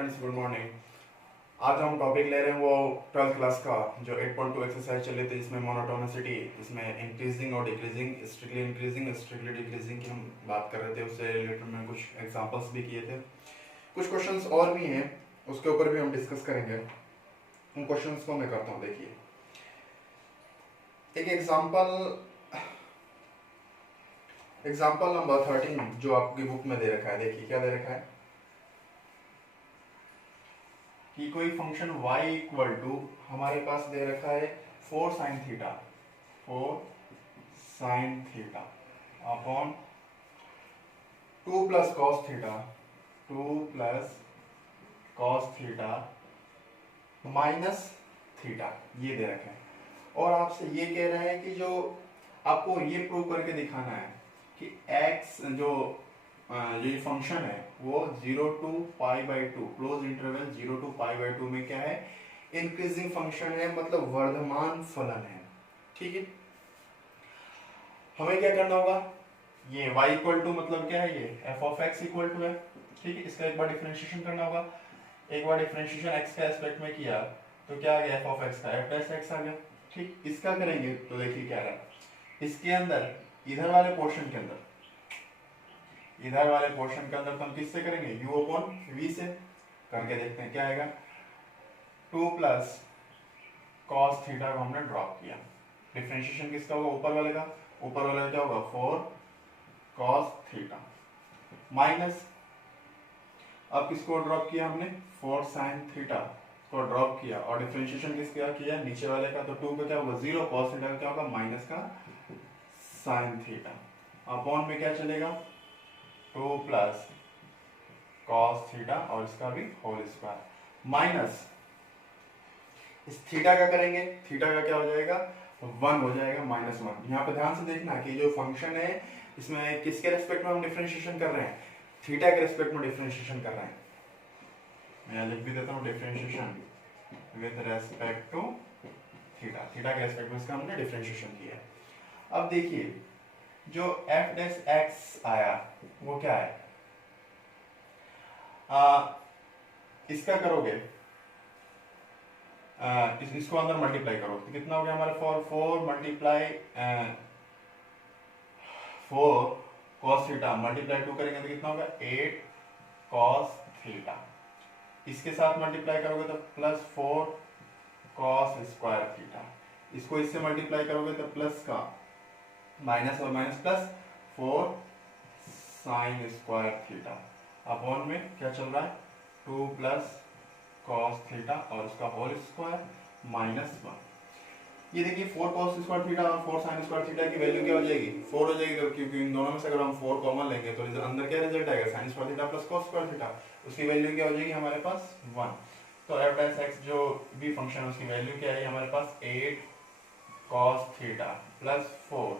Friends, good morning. आज हम topic ले रहे हैं वो 12th क्लास का जो 8.2 एक्सरसाइज चली थी, इसमें मोनोटोनिसिटी, इसमें इंक्रीजिंग और decreasing, strictly increasing strictly decreasing की हम बात कर रहे थे। उससे रिलेटेड में कुछ एग्जांपल्स भी किए थे, कुछ क्वेश्चंस और भी हैं, उसके ऊपर भी हम डिस्कस करेंगे। उन क्वेश्चंस को मैं करता हूँ। देखिए एक एग्जाम्पल नंबर 13 जो आपकी बुक में दे रखा है। देखिए क्या दे रखा है कि कोई फंक्शन y इक्वल टू हमारे पास दे रखा है 4 sine theta upon 2 plus cos theta minus theta, ये दे रखा है। और आपसे ये कह रहा है कि जो आपको ये प्रूव करके दिखाना है कि x जो ये फंक्शन है वो 0 to π/2 क्लोज इंटरवल 0 to π/2 में क्या है, इंक्रीजिंग फंक्शन है, मतलब वर्धमान फलन है। ठीक है, हमें क्या करना होगा, ये y इक्वल टू मतलब क्या है, ये f of x equal to है। ठीक है, इसका एक बार डिफरेंशिएशन करना होगा। एक बार डिफरेंशिएशन x के एस्पेक्ट में किया तो क्या आ गया, f ऑफ x का f डैश x आ गया। ठीक, इसका करेंगे तो देखिए क्या रहा, इसके अंदर इधर वाले पोर्शन के अंदर तो हम किससे करेंगे, u अपॉन v से करके देखते हैं क्या आएगा। 2 प्लस कॉस थीटा को हमने ड्रॉप किया। डिफरेंशिएशन किसका होगा, ऊपर वाले का क्या होगा, 4 कॉस थीटा माइनस, अब किसको ड्रॉप किया हमने, 4 साइन थीटा को ड्रॉप किया, और डिफरेंशिएशन किसका किया, नीचे वाले का। तो 2 का क्या होगा 0, कॉस थीटा का क्या होगा माइनस का साइन थीटा, अपॉन में क्या चलेगा 2 प्लस कॉस थीटा और इसका भी होल स्क्वायर माइनस इस थीटा का करेंगे, थीटा का क्या हो जाएगा 1 हो जाएगा, -1। यहाँ पे ध्यान से देखना कि जो फंक्शन है इसमें किसके रेस्पेक्ट में हम डिफरेंशिएशन कर रहे हैं, थीटा के रेस्पेक्ट में डिफरेंशिएशन कर रहे हैं। मैं लिख भी देता हूँ, differentiation with respect to theta, theta के रेस्पेक्ट में इसका हमने डिफरेंशिएशन किया है। अब देखिए जो f डैश x आया वो क्या है, इसका करोगे इसको अंदर मल्टीप्लाई करो तो कितना हो गया हमारे 4 मल्टीप्लाई 4 cos थीटा मल्टीप्लाई 2 करेंगे तो कितना होगा 8 cos थीटा। इसके साथ मल्टीप्लाई करोगे तो प्लस 4 cos स्क्वायर थीटा। इसको इससे मल्टीप्लाई करोगे तो प्लस का माइनस और minus plus 4 sine square theta, upon में क्या चल रहा है 2 प्लस कॉस थीटा और उसका होल स्क्वायर -1। ये देखिए 4 cos स्क्वायर थीटा और 4 sin स्क्वायर थीटा की वैल्यू क्या हो जाएगी, 4 हो जाएगी, क्योंकि इन दोनों में से अगर हम 4 कॉमन लेंगे तो अंदर क्या रिजल्ट आएगा, sin square theta plus cos square theta, उसकी वैल्यू क्या हो जाएगी हमारे पास 1। तो f डैश x जो भी फंक्शन है उसकी वैल्यू क्या है हमारे पास 8 cos theta plus 4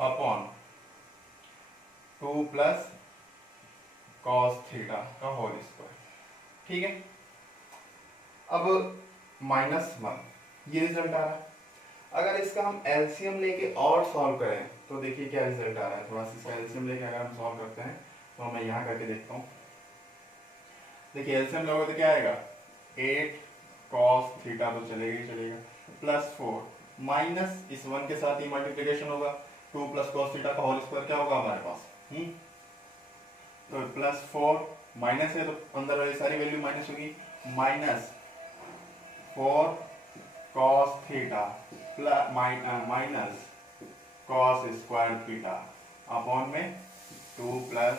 upon 2 plus cos theta का होल स्क्वायर। ठीक है, अब -1 ये रिजल्ट आ रहा है। अगर इसका हम एलसीएम लेके और सॉल्व करें तो देखिए क्या रिजल्ट आ रहा है। थोड़ा सा इसका एलसीएम लेके अगर हम सॉल्व करते हैं तो मैं यहाँ करके देखता हूँ। देखिए एलसीएम लोगे तो क्या आएगा 8 cos थीटा तो चलेगा प्लस 4 माइनस इस 1 के साथ ही मल्टीप्लिकेशन होगा, 2 प्लस cos थीटा का होल स्क्वायर क्या होगा हमारे पास, तो प्लस 4 माइनस है तो अंदर वाली सारी वैल्यू माइनस होगी, minus 4 cos theta minus cos square theta upon में 2 प्लस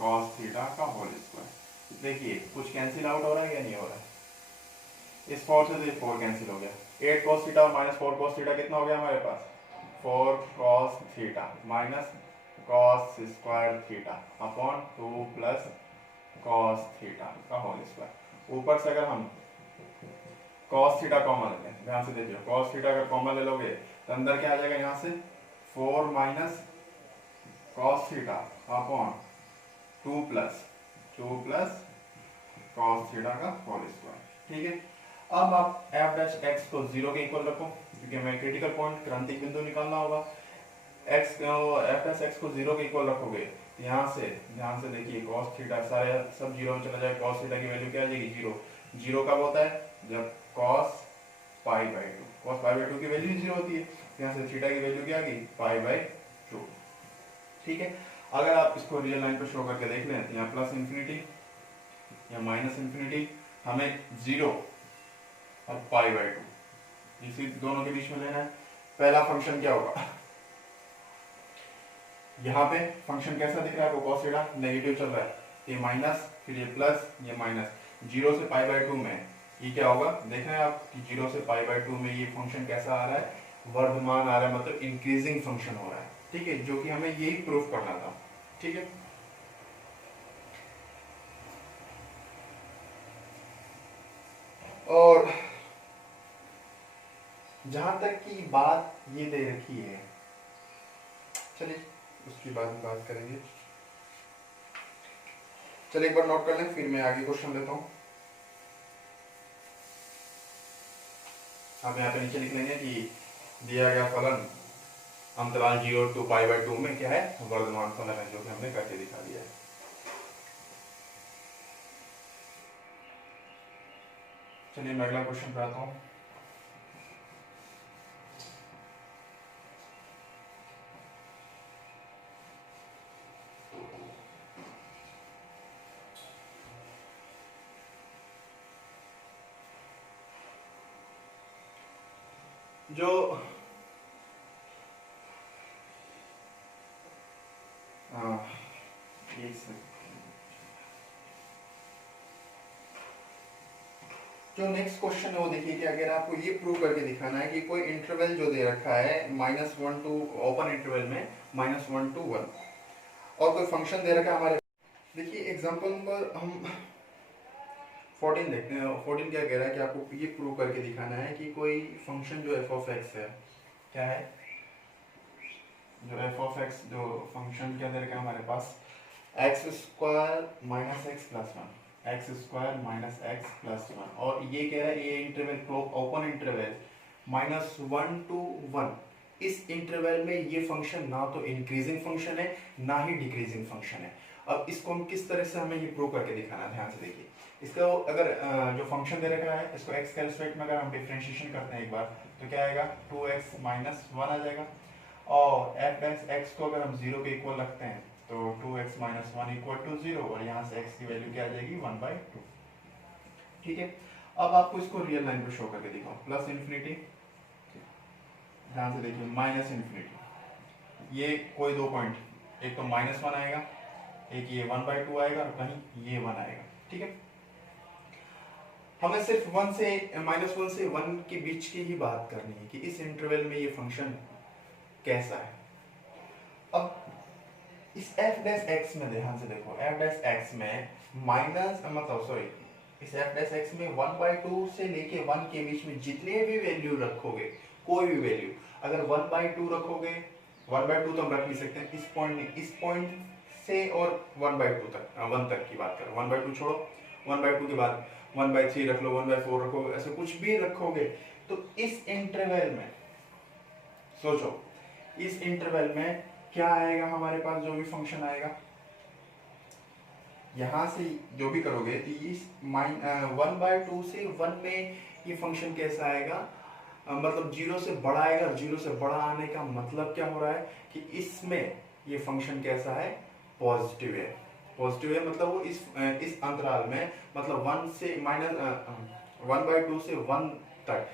cos थीटा का होल स्क्वायर। देखिए कुछ कैंसिल आउट हो रहा है या नहीं हो रहा है, इस 4 से 4 कैंसिल हो गया, 8 cos थीटा और माइनस 4 cos थीटा कितना हो गया हमारे पास 4 cos theta minus cos square theta upon 2 plus cos theta का होल स्क्वायर। ऊपर से अगर हम cos थीटा कॉमन लेते हैं, ध्यान से देखिए cos थीटा अगर कॉमन ले लोगे तो अंदर क्या आ जाएगा यहाँ से 4 minus cos theta upon 2 plus cos theta का होल स्क्वायर। ठीक है, अब आप f डैश x को 0 के इक्वल रखो, क्योंकि हमें क्रिटिकल पॉइंट क्रांतिक बिंदु निकालना होगा। f डैश x को 0 के इक्वल रखोगे यहाँ से ध्यान से देखिए cos थीटा सारे सब जीरो में चला जाए, cos थीटा की वैल्यू क्या आ जाएगी जीरो। जीरो कब होता है जब cos pi by two, cos pi by two की वैल्यू जीरो होती है, यहाँ से थीटा की वैल्यू क्या आ गई पाई बाई टू। ठीक है, अगर आप इसको रियल लाइन पर शो करके देख लें तो यहाँ प्लस इंफिनिटी या माइनस इंफिनिटी, हमें जीरो और पाई बाई टू इसी दोनों के बीच में लेना है। पहला फंक्शन क्या होगा, यहाँ पे फंक्शन कैसा दिख रहा है, वो cos थीटा नेगेटिव चल रहा है, ये माइनस फिर ये प्लस ये माइनस, जीरो से पाई बाई टू में ये क्या होगा, देख रहे हैं आप कि जीरो से पाई बाई टू में ये फंक्शन कैसा आ रहा है, वर्धमान आ रहा है, मतलब इंक्रीजिंग फंक्शन हो रहा है। ठीक है, जो कि हमें यही प्रूफ करना था। ठीक है, और जहां तक की बात ये दे रखी है, चलिए उसकी बाद में बात करेंगे। चलिए एक बार नोट कर लें, फिर मैं आगे क्वेश्चन लेता हूं। आप यहाँ पे नीचे लिख लेंगे कि दिया गया फलन अंतराल 0 टू पाई बाई टू में क्या है, वर्धमान फलन है, जो कि हमने करके दिखा दिया है। चलिए मैं अगला क्वेश्चन पे आता हूँ। जो जो नेक्स्ट क्वेश्चन है वो देखिए कि अगर आपको ये प्रूव करके दिखाना है कि कोई इंटरवल जो दे रखा है -1 टू ओपन इंटरवल में -1 टू 1 और कोई फंक्शन दे रखा है हमारे, देखिए एग्जांपल नंबर हम 14 देखते हैं। 14 क्या कह रहा है कि आपको ये प्रूव करके दिखाना है कि कोई फंक्शन जो f ऑफ x है, क्या है, जो f ऑफ x जो फंक्शन क्या दे रखा है हमारे पास, x square minus x plus one, x square minus x plus one, और ये कह रहा है ये इंटरवल ओपन इंटरवल -1 टू 1, इस इंटरवल में ये फंक्शन ना तो इंक्रीजिंग फंक्शन है ना ही डिक्रीजिंग फंक्शन है। अब इसको हम किस तरह से हमें ये प्रूव करके दिखाना है, ध्यान से देखिए। इसका अगर जो फंक्शन दे रखा है इसको x के रिस्पेक्ट में अगर हम डिफरेंशिएशन करते हैं एक बार तो क्या आएगा 2x माइनस 1 आ जाएगा, और f डैश x को अगर हम 0 के इक्वल रखते हैं तो 2x माइनस 1 इक्वल टू 0, और यहाँ से x की वैल्यू क्या आ जाएगी 1/2। ठीक है, अब आपको इसको रियल लाइन पे शो करके दिखाऊं, प्लस इन्फिनिटी, ध्यान से देखिए माइनस इन्फिनिटी, ये कोई दो पॉइंट, एक तो -1 आएगा, एक ये 1/2 आएगा, और कहीं ये 1 आएगा। ठीक है, हमें सिर्फ -1 से 1 के बीच की ही बात करनी है कि इस इंटरवल में ये फंक्शन कैसा है। अब इस f डैश x में ध्यान से देखो, f डैश x में इस f डैश x में 1/2 से लेके 1 के बीच में जितने भी वैल्यू रखोगे, कोई भी वैल्यू अगर 1/2 रखोगे, 1/2 तो हम रख नहीं सकते हैं, इस पॉइंट से और 1/2 तक, 1 तक की बात करो, 1/2 छोड़ो, 1/2 के बाद 1/3 रख लो, 1/4 रखो, ऐसे कुछ भी रखोगे तो इस इंटरवल में सोचो, इस इंटरवल में क्या आएगा हमारे पास, जो भी फंक्शन आएगा यहां से जो भी करोगे तो इस 1/2 से 1 में ये फंक्शन कैसा आएगा, मतलब 0 से बड़ा आएगा। 0 से बड़ा आने का मतलब क्या हो रहा है कि इसमें ये फंक्शन कैसा है, पॉजिटिव है। पॉजिटिव है मतलब वो इस अंतराल में, मतलब 1 से -1/2 से 1 तक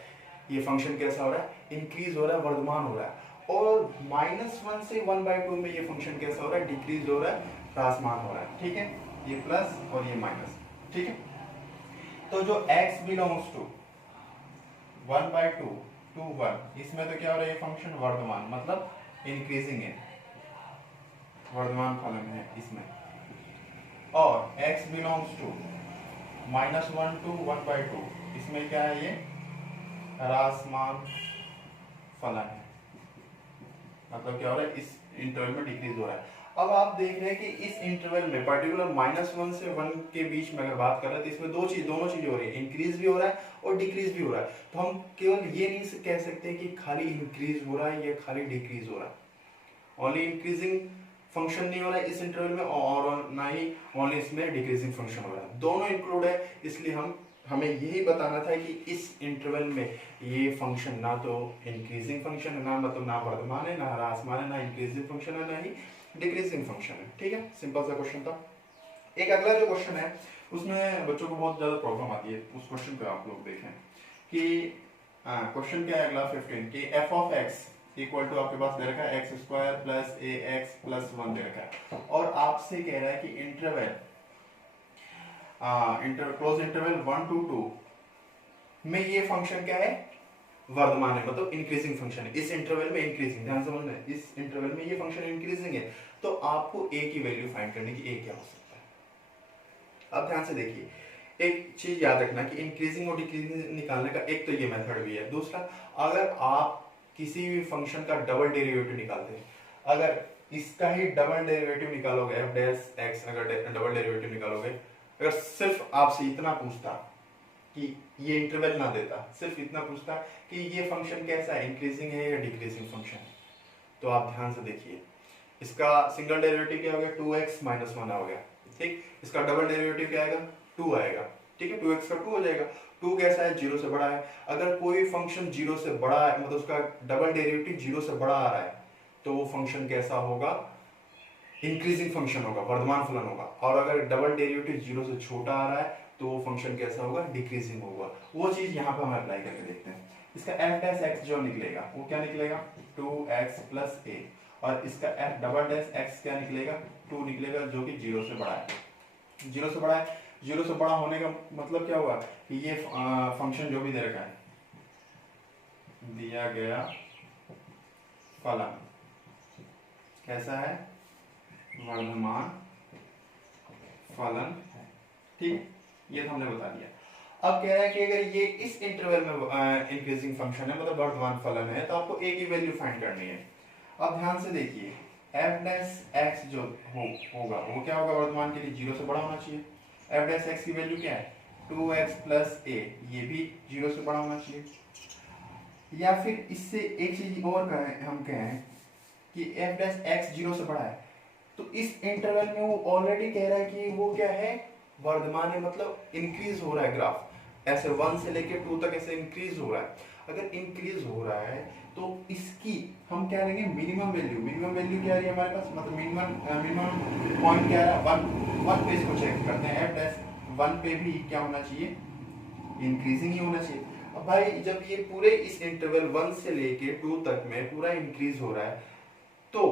ये फंक्शन कैसा हो रहा है, इंक्रीज हो रहा है, वर्धमान हो रहा है, और -1 से 1/2 में ये फंक्शन कैसा हो रहा है, डिक्रीज हो रहा है, ह्रासमान हो रहा है। ठीक है, ये प्लस और ये माइनस। ठीक है, तो जो x बिलोंग्स टू 1/2 टू 1, इसमें तो क्या हो रहा है, ये फंक्शन वर्धमान मतलब इंक्रीजिंग है, वर्धमान फलन है इसमें, और x बिलोंग्स टू -1 टू 1/2, इसमें क्या है, ये ह्रासमान फलन है, मतलब क्या हो रहा है, इस इंटरवल में डिक्रीज हो रहा है। अब आप देख रहे हैं कि इस इंटरवल में पर्टिकुलर -1 से 1 के बीच में अगर बात कर रहे हैं तो इसमें दोनों चीजें हो रही है, इंक्रीज भी हो रहा है और डिक्रीज भी हो रहा है। तो हम केवल ये नहीं कह सकते कि खाली इंक्रीज हो रहा है या खाली डिक्रीज हो रहा है। ओनली इंक्रीजिंग फंक्शन नहीं हो रहा है इस इंटरवल में और ना ही ओनली इसमें डिक्रीजिंग फंक्शन हो रहा है, दोनों इंक्लूड है। इसलिए हमें यही बताना था कि इस इंटरवल में ये फंक्शन ना तो इंक्रीजिंग फंक्शन है, ना मतलब ना वर्धमान है, ना ह्रासमान है, ना इंक्रीजिंग फंक्शन है, ना ही डिक्रीजिंग फंक्शन है। ठीक है, सिंपल सा क्वेश्चन था। एक अगला जो क्वेश्चन है उसमें बच्चों को बहुत ज्यादा प्रॉब्लम आती है, उस क्वेश्चन को आप लोग देखें कि क्वेश्चन क्या है अगला 15 कि f of x equal to आपके पास दे रखा है x square plus a x plus 1 दे रखा है और आपसे कह रहा है कि इंटरवल क्लोज इंटरवल 1 to 2 में ये फंक्शन क्या है, वर्धमान है, मतलब इंक्रीजिंग फंक्शन है। इस इंटरवल में इंक्रीजिंग, ध्यान समझना, इस इंटरवल में ये फंक्शन इंक्रीजिंग है, तो आपको ए की वैल्यू फाइंड करने की, ए क्या हो सकता है। अब ध्यान से देखिए, एक चीज याद रखना कि इंक्रीजिंग और डिक्रीजिंग निकालने का एक तो ये मेथड भी है, दूसरा अगर आप किसी भी फंक्शन का डबल डेरिवेटिव निकालते हैं, अगर इसका ही डबल डेरिवेटिव निकालोगे एफ डैश एक्स, अगर डबल डेरिवेटिव निकालोगे, अगर सिर्फ आपसे इतना पूछता कि ये इंटरवल ना देता, सिर्फ इतना पूछता कि ये फंक्शन कैसा है, इंक्रीजिंग है या डिक्रीजिंग फंक्शन है, तो आप ध्यान से देखिए, इसका सिंगल डेरिवेटिव क्या हो गया 2x माइनस 1 हो गया, ठीक। इसका डबल डेरिवेटिव क्या आएगा 2 आएगा, ठीक है, 2x का 2 हो जाएगा। 2 कैसा है, 0 से बड़ा है। अगर कोई फंक्शन 0 से बड़ा है, मतलब उसका डबल डेरिवेटिव 0 से बड़ा आ रहा है, तो वो फंक्शन कैसा होगा, इंक्रीजिंग फंक्शन होगा, वर्धमान फलन होगा। और अगर डबल डेरिवेटिव 0 से छोटा आ रहा है तो वो फंक्शन कैसा होगा, डिक्रीजिंग होगा। वो चीज यहाँ पे हम अप्लाई करके देखते हैं। इसका एफ डैश एक्स जो निकलेगा वो क्या निकलेगा 2x प्लस ए, और इसका एफ डबल डैश एक्स क्या निकलेगा 2 निकलेगा, जो कि 0 से बड़ा है। 0 से बड़ा है, 0 से बड़ा होने का मतलब क्या होगा कि ये फंक्शन जो भी दे रखा है, दिया गया फलन कैसा है, वर्धमान फलन है, ठीक, ये तो हमने बता दिया। अब कह रहा है कि अगर ये इस इंटरवल में इंक्रीजिंग फंक्शन है, मतलब वर्धमान फलन है, तो आपको a की वैल्यू फाइंड करनी है। अब ध्यान से देखिए, f डैश x जो होगा वो क्या होगा, वर्धमान के लिए 0 से बड़ा होना चाहिए। f डैश x की वैल्यू क्या है 2x प्लस a, ये भी 0 से बड़ा होना चाहिए। या फिर इससे एक चीज और कहें, हम कहें कि f डैश x 0 से बड़ा है, तो इस इंटरवल में वो ऑलरेडी कह रहा है कि वो क्या है, वर्धमान है, मतलब इंक्रीज हो रहा है ग्राफ, ऐसे 1 से लेके 2 तक ऐसे इंक्रीज हो रहा है। अगर इंक्रीज हो रहा है तो इसकी हम क्या लेंगे, मिनिमम वैल्यू। मिनिमम वैल्यू क्या आ रही है हमारे पास, मतलब मिनिमम पॉइंट क्या है 1 पे इसको चेक करते हैं। एफ डैश 1 पे भी क्या होना चाहिए, इंक्रीजिंग ही होना चाहिए। अब भाई जब ये पूरे इस इंटरवल 1 से लेके 2 तक में पूरा इंक्रीज हो रहा है, तो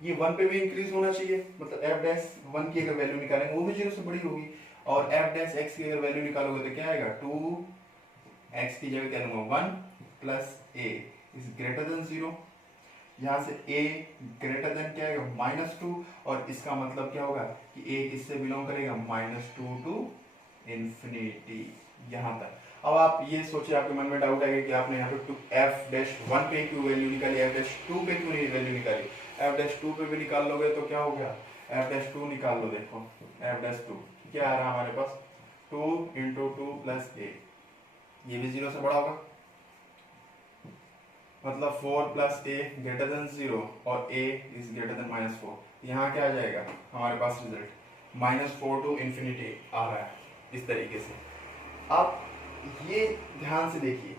ये 1 पे भी इंक्रीज होना चाहिए, मतलब एफ डैश 1 की अगर वैल्यू निकालेंगे वो भी 0 से बड़ी होगी, और एफ डैश एक्स की अगर वैल्यू निकालोगे तो क्या आएगा 2x की जगह क्या लूंगा 1 plus a is greater than 0। यहाँ से a ग्रेटर देन क्या आएगा -2, और इसका मतलब क्या होगा कि a किससे बिलोंग करेगा -2 टू इंफिनिटी, यहाँ तक। अब आप ये सोचिए, आपके मन में डाउट आएगा कि आपने यहाँ पे एफ डैश 1 पे क्यों वैल्यू निकाली, एफ डैश 2 पे क्यों नहीं वैल्यू निकाली। एफ डैश 2 पे भी निकाल लोगे तो क्या हो गया, एफ डैश 2 निकाल लो, देखो एफ डैश 2 क्या आ रहा है हमारे पास 2 इंटू 2 प्लस a, ये भी 0 से बड़ा होगा, मतलब 4 प्लस a ग्रेटर देन 0 और a इज ग्रेटर देन -4। यहाँ क्या आ जाएगा हमारे पास रिजल्ट -4 टू इंफिनिटी आ रहा है इस तरीके से। आप ये ध्यान से देखिए,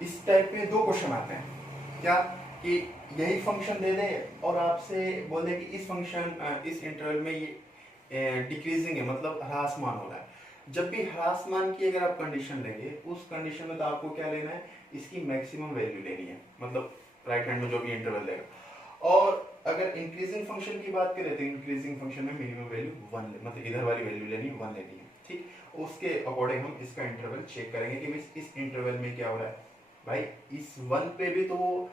इस टाइप में 2 क्वेश्चन आते हैं, क्या कि यही फंक्शन दे दे और आपसे बोल दे कि इस फंक्शन इस इंटरवल में ये डिक्रीजिंग है, मतलब ह्रासमान हो रहा है। जब भी ह्रासमान की अगर आप कंडीशन लेंगे, उस कंडीशन में तो आपको क्या लेना है, इसकी मैक्सिमम वैल्यू लेनी है, मतलब राइट हैंड में जो भी इंटरवल देगा। और अगर इंक्रीजिंग फंक्शन की बात करें तो इंक्रीजिंग फंक्शन में मिनिमम वैल्यू 1, मतलब इधर वाली वैल्यू लेनी है 1 लेनी है, ठीक। उसके अकॉर्डिंग हम इसका इंटरवल चेक करेंगे कि इस इंटरवल में क्या हो रहा है। भाई इस 1 पे भी तो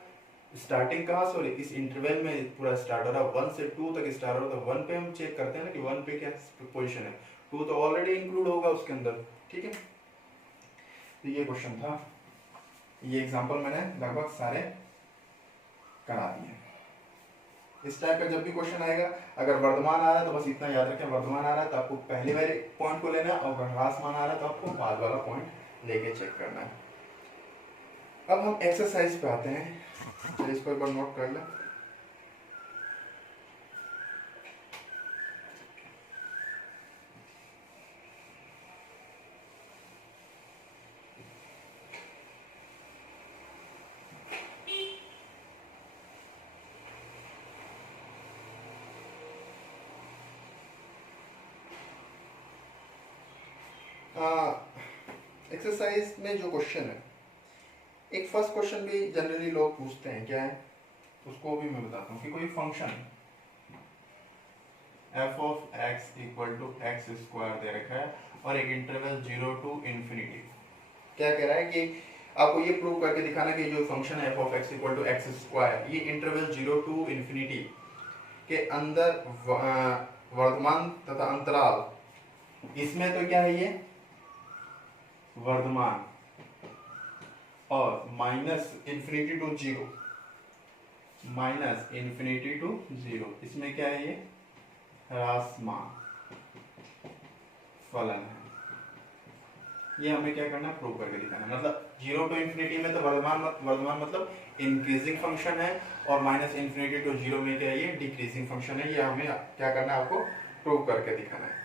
स्टार्टिंग कहाँ से हो रही है, इस इंटरवल में पूरा स्टार्ट हो रहा है, 1 से 2 तक स्टार्ट हो रहा है, तो 1 पे हम चेक करते हैं ना कि 1 पे क्या पोजीशन है, 2 तो ऑलरेडी इंक्लूड होगा उसके अंदर, ठीक है। तो ये क्वेश्चन था, ये एग्जांपल मैंने लगभग सारे करा दिए। इस टाइप का जब भी क्वेश्चन आएगा, अगर वर्धमान आ रहा है तो बस इतना याद रखें, वर्धमान आ रहा है तो आपको पहले वाले पॉइंट को लेना है, और अगर ह्रासमान आ रहा है तो आपको बाद वाला पॉइंट लेके चेक करना है। अब हम एक्सरसाइज पे आते हैं, चलिए इसको एक बार नोट कर लें। एक्सरसाइज में जो क्वेश्चन है, एक फर्स्ट क्वेश्चन भी जनरली लोग पूछते हैं, क्या है उसको भी मैं बताता हूँ कि कोई function f of x equal to x square दे रखा है और एक इंटरवल 0 टू इन्फिनिटी। क्या कह रहा है कि आपको ये प्रूव करके दिखाना कि जो फंक्शन है f of x equal to x square, ये इंटरवल 0 टू इन्फिनिटी के अंदर वर्धमान तथा अंतराल, इसमें तो क्या है ये वर्धमान, और minus infinity to zero, minus infinity to zero, इसमें क्या है ये ह्रासमान फलन है। ये हमें क्या करना है, प्रूव करके दिखाना है। मतलब 0 टू इन्फिनिटी में तो वर्धमान मतलब इंक्रीजिंग फंक्शन है, और माइनस इन्फिनिटी टू जीरो में क्या है ये डिक्रीजिंग फंक्शन है। ये हमें क्या करना है, आपको प्रूव करके दिखाना है।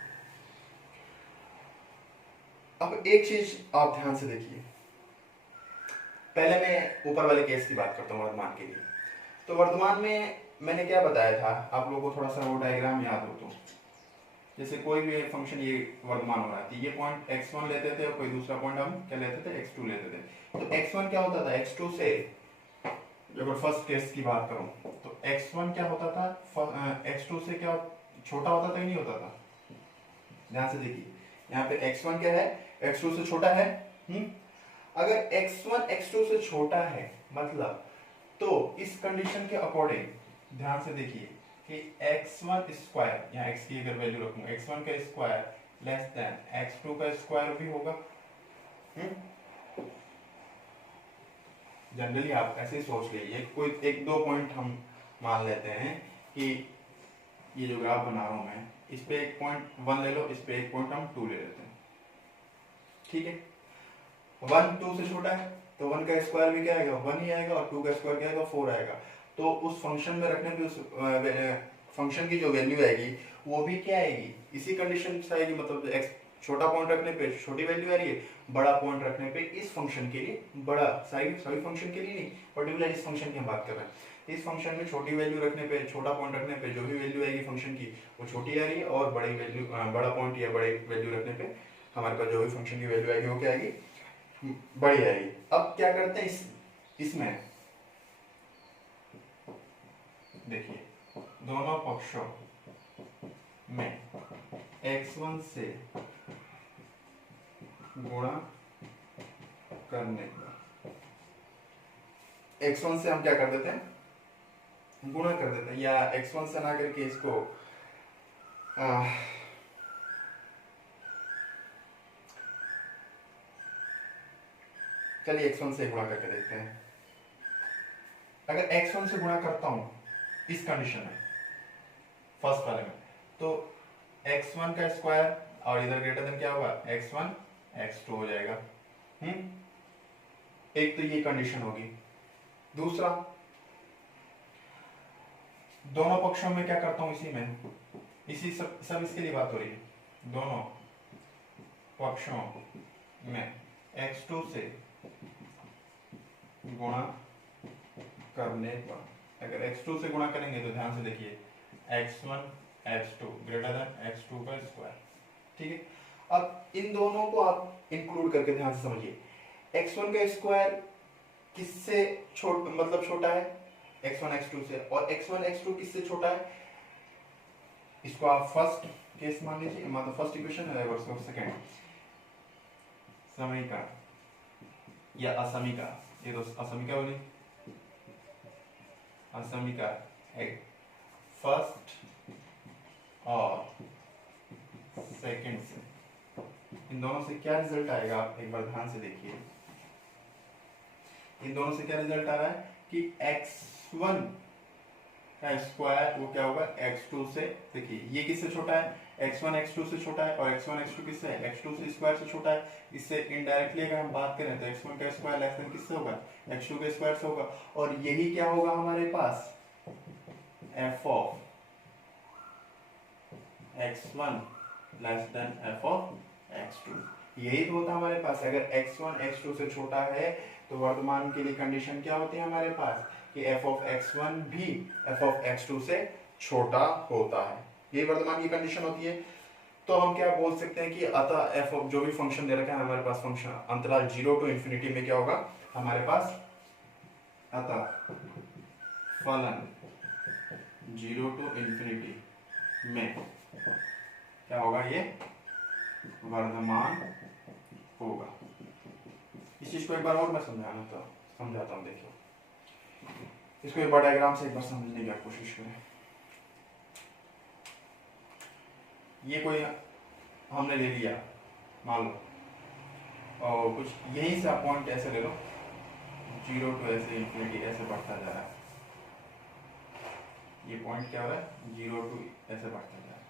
अब एक चीज आप ध्यान से देखिए, पहले मैं ऊपर वाले केस की बात करता हूँ वर्धमान के लिए। तो वर्धमान में मैंने क्या बताया था, आप लोगों को थोड़ा सा वो डायग्राम याद हो तो, जैसे कोई भी फंक्शन ये वर्धमान हो रहा है, ये पॉइंट x1 लेते थे और कोई दूसरा पॉइंट हम क्या लेते थे, x2 लेते थे। तो x1 क्या होता था, x2 से अगर फर्स्ट केस की बात करूं तो x1 क्या होता था, x2 से क्या छोटा होता था कि नहीं होता था। ध्यान से देखिए, यहाँ पे x1 क्या है, x2 से छोटा है। अगर x1 x2 से छोटा है मतलब, तो इस कंडीशन के अकॉर्डिंग ध्यान से देखिए कि x1 स्क्वायर, यहाँ x की अगर वैल्यू रखूं, x1 का स्क्वायर लेस देन x2 का स्क्वायर भी होगा। जनरली आप ऐसे ही सोच लीजिए, कोई एक दो पॉइंट हम मान लेते हैं कि ये जो ग्राफ बना रहा हूं मैं, इस पे एक पॉइंट 1 ले लो, इस पे एक पॉइंट हम 2 ले लेते हैं, ठीक है। 1 2 से छोटा है तो 1 का स्क्वायर भी क्या आएगा, 1 ही आएगा, और 2 का स्क्वायर क्या आएगा, 4 आएगा। तो उस फंक्शन में रखने पे उस फंक्शन की जो वैल्यू आएगी वो भी क्या आएगी, इसी कंडीशन से आएगी। मतलब x छोटा पॉइंट रखने पे छोटी वैल्यू आ रही है, बड़ा पॉइंट रखने पे इस फंक्शन के लिए बड़ा, सभी फंक्शन के लिए नहीं, पर्टिकुलर इस फंक्शन की हम बात कर रहे हैं। इस फंक्शन में छोटी वैल्यू रखने पे, छोटा पॉइंट रखने पे जो भी वैल्यू आएगी फंक्शन की वो छोटी आ रही है, और बड़ी वैल्यू बड़ा पॉइंट या बड़ी वैल्यू रखने पे हमारे पास जो भी फंक्शन की वैल्यू आएगी वो क्या आएगी, बड़ी आएगी। अब क्या करते हैं इसमें देखिए, दोनों पक्षों में x1 से गुणा करने पर, x1 से हम क्या कर देते हैं, गुणा कर देते हैं, या x1 से ना करके इसको चलिए x1 से गुणा करके देखते हैं। अगर x1 से गुणा करता हूं इस कंडीशन में, फर्स्ट वाले में, तो x1 का स्क्वायर और इधर ग्रेटर देन क्या होगा, x1 x2 हो जाएगा। एक तो ये कंडीशन होगी। दूसरा, दोनों पक्षों में क्या करता हूं, इसी में, इसी सब इसके लिए बात हो रही है, दोनों पक्षों में x2 से गुणा करने पर, अगर x2 से गुणा करेंगे तो ध्यान से देखिए x1 x2 greater than x2 का स्क्वायर, ठीक है। अब इन दोनों को आप इंक्लूड करके ध्यान से समझिए, x1 का स्क्वायर किससे मतलब छोटा है, x1 x2 से, और x1 x2 किससे छोटा है, इसको आप फर्स्ट केस मान लीजिए, मतलब फर्स्ट इक्वेशन है, और सेकंड समीकरण या असमीका, ये तो असमीका बनी, असमीका फर्स्ट और सेकंड से, इन दोनों से क्या रिजल्ट आएगा, आप एक बार ध्यान से देखिए। इन दोनों से क्या रिजल्ट आ रहा है कि x1 का स्क्वायर वो क्या होगा x2 से, देखिए ये किससे छोटा है, x1 x2 से छोटा है, और x1 x2 किससे है, x2 से स्क्वायर से छोटा है। इससे इनडायरेक्टली अगर हम बात करें तो x1 का स्क्वायर लेस देन किससे होगा, x2 के स्क्वायर से होगा। और यही क्या होगा हमारे पास, f of x1 less than f of x2, यही तो होता है हमारे पास। अगर x1 x2 से छोटा है तो वर्तमान के लिए कंडीशन क्या होती है हमारे पास, कि f ऑफ x1 भी f ऑफ x2 से छोटा होता है, ये वर्तमान की कंडीशन होती है। तो हम क्या बोल सकते हैं कि अतः f ऑफ जो भी फंक्शन दे रखा है हमारे पास, फंक्शन अंतराल 0 टू इंफिनिटी में क्या होगा हमारे पास, अतः फलन 0 टू इंफिनिटी में क्या होगा, ये वर्धमान होगा। इस चीज को एक बार और मैं समझाता हूँ, देखिए इसको एक बार डायग्राम से एक बार समझने की कोशिश करें। ये कोई हमने ले लिया मान लो, और कुछ यहीं से आप पॉइंट ऐसे ले लो, 0 टू ऐसे इंफिनिटी ऐसे बढ़ता जा रहा है, ये पॉइंट क्या हो रहा है, 0 टू ऐसे बढ़ता जा रहा है।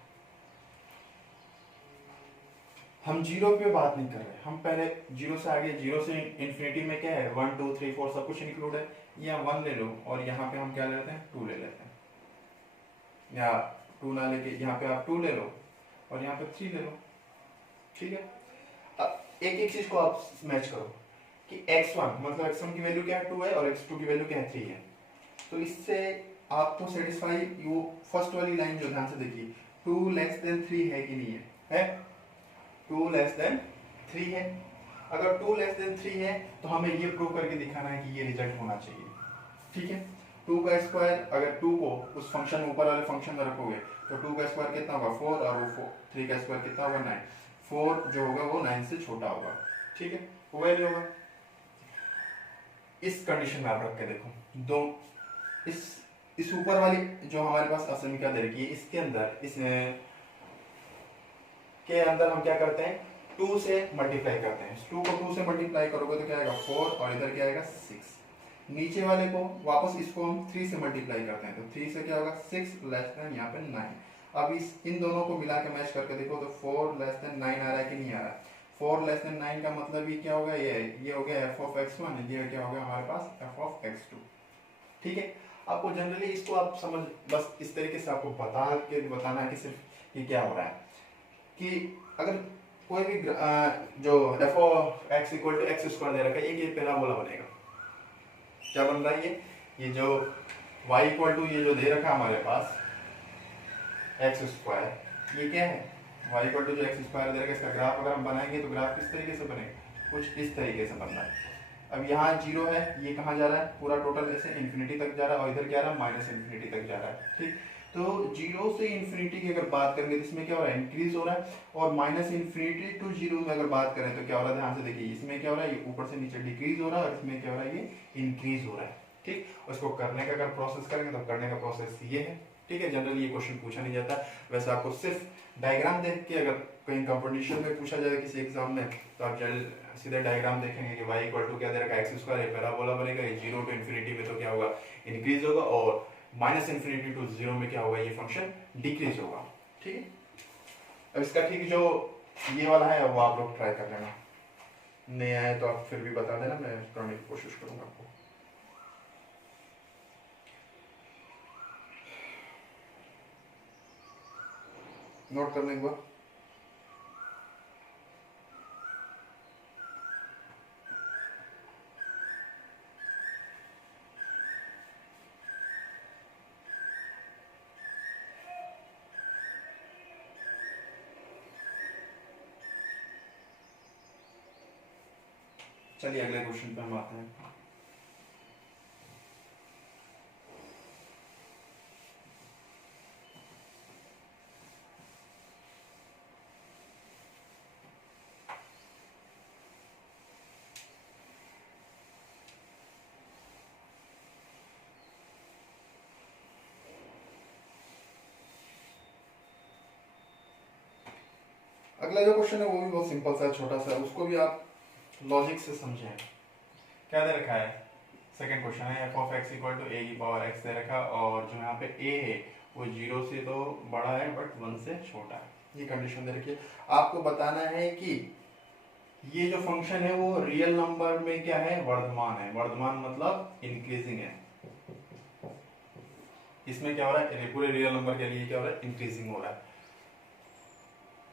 हम 0 पे बात नहीं कर रहे, हम पहले 0 से आगे, 0 से इंफिनिटी में क्या है, 1 2 3 4 सब कुछ इंक्लूड है। यहाँ 1 ले लो और यहाँ पे हम क्या ले लेते हैं, 2 ले लेते हैं, या 2 ना लेके यहाँ पे आप 2 ले लो और यहाँ पे 3 ले लो, ठीक है। अब एक एक चीज को आप मैच करो कि x1 मतलब x1 की वैल्यू क्या है, 2 है, और x2 की वैल्यू क्या है, 3 है। तो इससे आपको सेटिस्फाई, वो फर्स्ट वाली लाइन जो ध्यान से देखिए, 2 लेस देन 3 है कि नहीं है, 2 लेस देन 3 है। अगर 2 लेस देन 3 है तो हमें ये प्रूव करके दिखाना है कि ये रिजल्ट होना चाहिए, ठीक है। 2 का स्क्वायर, अगर 2 को उस फंक्शन ऊपर वाले फंक्शन में रखोगे तो 2 का स्क्वायर कितना होगा, 4, और वो 3 का स्क्वायर कितना होगा, 9। 4 जो होगा वो 9 से छोटा होगा, ठीक है, वो वैल्यू होगा। इस कंडीशन में आप रख के देखो, दो इस ऊपर वाली जो हमारे पास असमीका दे रखी है, इसके अंदर के अंदर हम क्या करते हैं, 2 से मल्टीप्लाई करते हैं। 2 को 2 से मल्टीप्लाई करोगे तो क्या आएगा, 4, और इधर क्या आएगा, 6। नीचे वाले को वापस इसको हम 3 से मल्टीप्लाई करते हैं, तो 3 से क्या होगा, 6 लेस देन यहाँ पे 9। अब इन दोनों को मिला के मैच करके देखो तो 4 लेस देन 9 आ रहा है कि नहीं आ रहा है। 4 लेस देन 9 का मतलब ये क्या होगा, ये हो गया f ऑफ x1, ये क्या हो गया हमारे पास f ऑफ x2, ठीक है। आपको जनरली इसको आप समझ, बस इस तरीके से आपको बताना है कि सिर्फ ये क्या हो रहा है, कि अगर कोई भी जो f of x equal to x square दे रखा है, ये पैराबोला बनेगा। क्या बन रहा है, ये जो y इक्वल टू ये जो दे रखा है हमारे पास एक्स स्क्वायर, ये क्या है, y इक्वल टू जो एक्स स्क्वायर दे रखा है, इसका ग्राफ अगर हम बनाएंगे तो ग्राफ किस तरीके से बनेगा, कुछ इस तरीके से बन रहा है। अब यहाँ 0 है, ये कहाँ जा रहा है, पूरा टोटल ऐसे इन्फिनिटी तक जा रहा है, और इधर क्या रहा है, माइनस इन्फिनिटी तक जा रहा है, ठीक। तो 0 से इन्फिनिटी की अगर बात करेंगे तो इसमें क्या हो रहा है, इंक्रीज हो रहा है, और माइनस इन्फिनिटी टू 0 में अगर बात करें तो क्या हो रहा है, ध्यान से देखिए, इसमें क्या हो रहा है, ये ऊपर से नीचे डिक्रीज हो रहा है, और इसमें क्या हो रहा है, ये इंक्रीज हो रहा है, ठीक। उसको करने का अगर प्रोसेस करेंगे तो करने का प्रोसेस ये है, ठीक है। जनरली ये क्वेश्चन पूछा नहीं जाता, वैसे आपको सिर्फ डायग्राम देख के अगर कहीं कंपटीशन में पूछा जाए किसी एग्जाम में तो आप सीधे डायग्राम देखेंगे कि y इक्वल टू क्या दे रखा है, एक्स स्क्वायर, ये पैराबोला बनेगा, ये 0 टू इंफिनिटी में तो क्या होगा, इंक्रीज होगा, और माइनस इन्फिनिटी टू 0 में क्या होगा, ये फंक्शन डिक्रीज होगा, ठीक है। अब इसका ठीक जो ये वाला है वो आप लोग ट्राई कर लेना, नहीं आए तो आप फिर भी बता देना, मैं करने की कोशिश करूंगा आपको। नोट करने के बाद चलिए अगले क्वेश्चन पे हम आते हैं। अगला जो क्वेश्चन है वो भी बहुत सिंपल सा, छोटा सा, उसको भी आप लॉजिक से समझें। क्या दे रखा है, सेकंड क्वेश्चन है f of x equal to a की पावर एक्स दे रखा और जो यहाँ पे ए है वो 0 से तो बड़ा है बट 1 से छोटा है, ये कंडीशन दे रखी है। आपको बताना है कि ये जो फंक्शन है वो रियल नंबर में क्या है, वर्धमान है। वर्धमान मतलब इंक्रीजिंग है। इसमें क्या हो रहा है, पूरे रियल नंबर के लिए क्या हो रहा है, इंक्रीजिंग हो रहा है।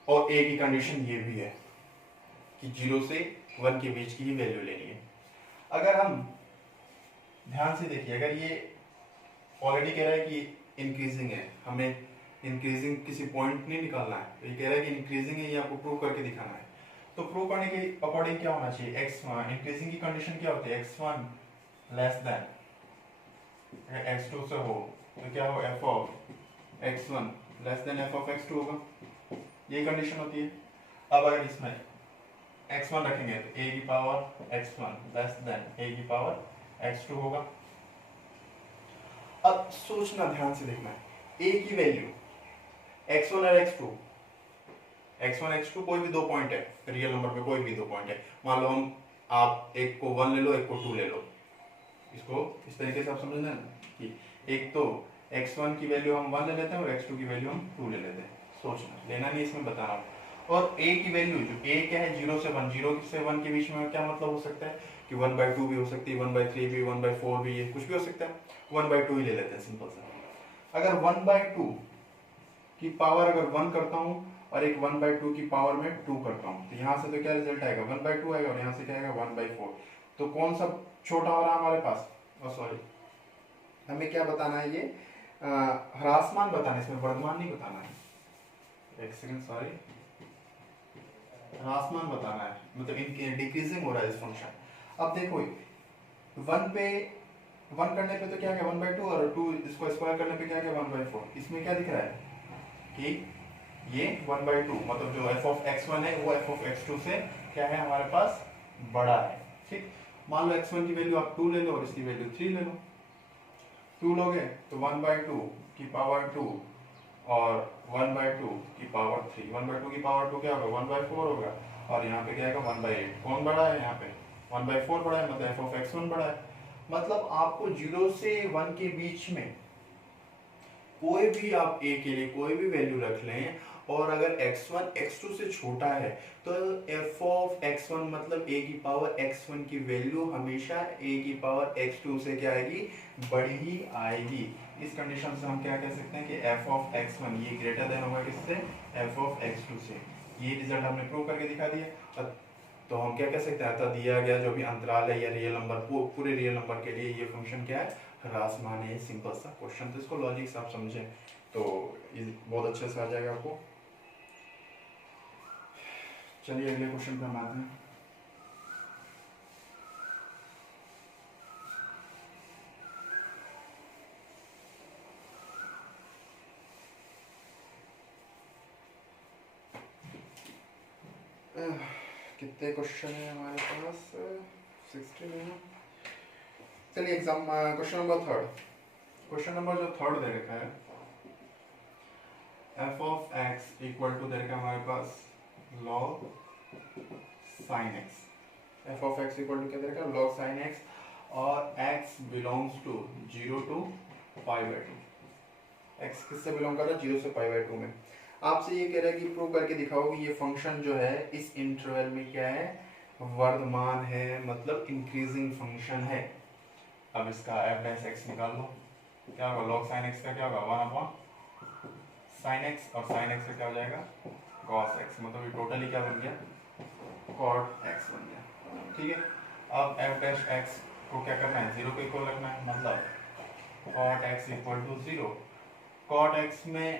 और ए की कंडीशन ये भी है कि 0 से 1 के बीच की ही वैल्यू लेनी है। अगर हम ध्यान से देखिए, अगर ये ऑलरेडी कह रहा है कि इंक्रीजिंग है, हमें इंक्रीजिंग किसी पॉइंट नहीं निकालना है, तो ये कह रहा है कि इंक्रीजिंग है, ये आपको प्रूव करके दिखाना है। तो प्रूव करने के अकॉर्डिंग क्या होना चाहिए, x1 इंक्रीजिंग की कंडीशन क्या होती है, x1 लेस देन x2 से हो तो क्या हो, f of x1 less than f of x2 होगा, ये कंडीशन होती है। अब अगर इसमें x1 रखेंगे तो a की power x1 less than a की पावर x2 होगा। अब सोचना, ध्यान से देखना है, a की वैल्यू x1 और x1 x2 कोई भी दो पॉइंट है, रियल नंबर पे कोई भी दो पॉइंट है। मान लो हम, आप एक को 1 ले लो, एक को 2 ले लो, इसको इस तरीके से आप समझना कि एक तो x1 की वैल्यू हम 1 ले लेते हैं और x2 की वैल्यू हम 2 ले लेते हैं। सोचना, लेना नहीं, इसमें बताना। और a की वैल्यू जो a क्या है, 0 से 1, 0 से 1 के बीच में क्या मतलब हो सकता है कि 1/2 भी हो सकती है, 1/3 भी, 1/4 भी, ये कुछ भी हो सकता है। 1/2 ही ले लेते हैं सिंपल सा। अगर 1/2 की पावर अगर 1 करता हूँ और एक 1/2 की पावर में 2 करता हूँ, तो यहाँ से तो क्या रिजल्ट आएगा, 1/2 आएगा और यहाँ से क्या आएगा, 1/4। तो कौन सा छोटा हो रहा है हमारे पास, सॉरी, हमें क्या बताना है, ये ह्रासमान बताना है, इसमें वर्धमान नहीं बताना है, एक सेकंड, सॉरी, ह्रासमान बताना है, मतलब डिक्रीजिंग हो रहा है इस फंक्शन। अब देखो 1 करने पे तो क्या है 1/2 और 2 इसको स्क्वायर करने पे क्या है 1/4। इसमें क्या दिख रहा है कि ये 1/2 मतलब जो f ऑफ x1 है वो f ऑफ x2 से क्या है, हमारे पास बड़ा है। ठीक, मान लो x1 की वैल्यू आप 2 ले लो और इसकी वैल्यू 3 ले लो। 2 लोगे तो 1/2 की पावर 2 और 1/2 की पावर 3, 1/2 की पावर 2 क्या होगा, 1/4 होगा और यहाँ पे क्या आएगा 1/8। कौन बड़ा है, यहाँ पे 1/4 बड़ा है, मतलब f ऑफ x1 बड़ा है। मतलब आपको 0 से 1 के बीच में कोई भी आप a के लिए कोई भी वैल्यू रख लें और अगर x1 x2 से छोटा है तो f ऑफ x1 मतलब a की पावर x1 की वैल्यू हमेशा a की पावर x2 से क्या आएगी, बड़ी ही आएगी। इस कंडीशन से हम क्या कह सकते हैं कि f ऑफ x1 ये ग्रेटर देन होगा किससे, f ऑफ x2 से। ये रिजल्ट हमने प्रूव करके दिखा दिया। तो हम क्या कह सकते हैं, अतः दिया गया जो भी अंतराल है या रियल नंबर, पूरे रियल नंबर के लिए ये फंक्शन क्या है, ह्रासमान है। सिंपल सा क्वेश्चन, तो इसको लॉजिक से आप समझें तो बहुत अच्छे से आ जाएगा आपको। चलिए अगले क्वेश्चन पे हम आते हैं। कितने क्वेश्चन है हमारे पास, 60 में। चलिए exam question number 3। Question number जो 3 दे रखा है, f of x equal to दे रखा है हमारे पास log sin x। f of x equal to क्या दे रखा है, log sin x और x belongs to 0 to π/2। x किससे बिलोंग कर रहा है, 0 से π/2 में। आपसे ये कह रहा है कि प्रूव करके दिखाओ कि ये फंक्शन जो है इस इंटरवल में क्या है, वर्धमान है, मतलब इंक्रीजिंग फंक्शन है। अब इसका f डैश x निकाल लो, क्या होगा, log sin x का क्या होगा 1/sin x और sin x का क्या हो जाएगा cos x, मतलब ये टोटली क्या बन गया, cot x बन गया। ठीक है, अब f डैश x को क्या करना है, 0 के इक्वल रखना है, मतलब cot x equal to 0। cot x में